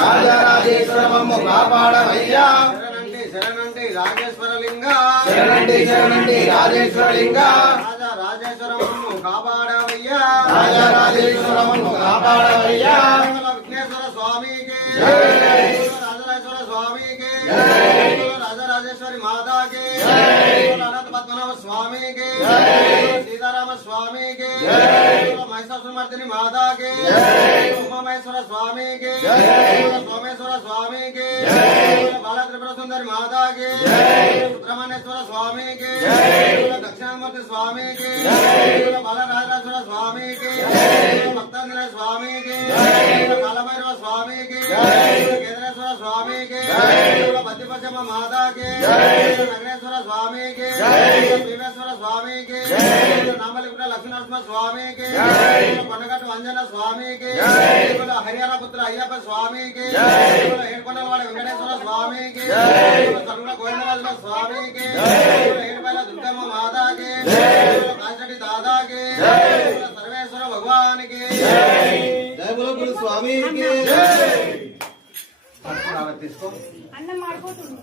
రాజరాజేశ్వరమమ్ము కాపాడవయ్యా శరణంటి రాజేశ్వరలింగ శరణంటి శరణంటి రాజేశ్వరలింగ రాజేశ్వరమమ్ము కాపాడవయ్యా రాజరాజేశ్వరమమ్ము కాపాడవయ్యా విఘ్నేశ్వర స్వామికి రాజరాజేశ్వర స్వామికి రాజరాజేశ్వరి మాతాకి అనంత పద్మనాభ స్వామికి సీతారామ స్వామికి మహిషాసురమర్దిని మాతాకి ఉమామహేశ్వర స్వామికి సోమేశ్వర స్వామికి బాలత్రిపుర సుందరి మాతాకి సుబ్రహ్మణ్యేశ్వర స్వామికి దక్షిణామూర్తి స్వామికి బాలరాజేశ్వర స్వామికి భక్తాంజనేయ స్వామికి కాలభైరవ స్వామికి కేదారేశ్వర స్వామికి బద్దిపచ్చమ్మ మాతాకి నగరేశ్వర స్వామికి భీమేశ్వర స్వామికి నామలిపుర లక్ష్మీనరసింహ స్వామికి కొండగట్టు అంజన స్వామికి హరియాణ పుత్ర అయ్యప్ప స్వామికి ఏడుకొండలవాడ వెంకటేశ్వర స్వామికి కరుణ గోవిందరాజుల స్వామికి ఏడుపైల దుర్గమ్మ మాతాకి కాశటి దాదాకి సర్వేశ్వర భగవానికి జయ బోలో గురు స్వామికి తీసుకో అన్నం మాడిపోతుంది.